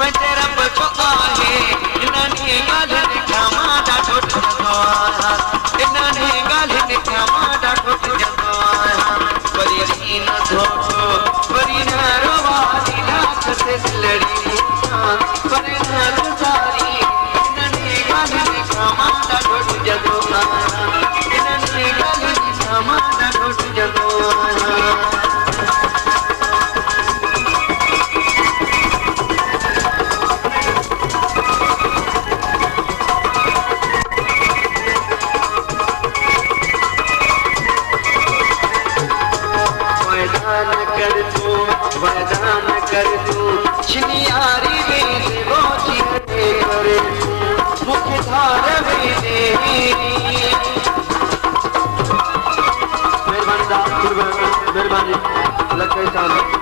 पंहिंजे रब जो आहे इन्हनि ॻाल्हियुनि खां मां ॾाढो ॾिसंदो आहियां इन्हनि ॻाल्हियुनि खां मां ॾाढो ॾिसंदो आहियां वरी कीन धोखो वरी न रोवारी लाख ते दिलड़ी पर न गुज़ारी इन्हनि ॻाल्हियुनि खां मां ॾाढो ॾिसंदो आहियां इन्हनि ॻाल्हियुनि खां मां ॾाढो ॾिसंदो आहियां वैदान कर तू छिनियारी में वो जीते करे मुख धार में मेहरबानी मेहरबानी लगे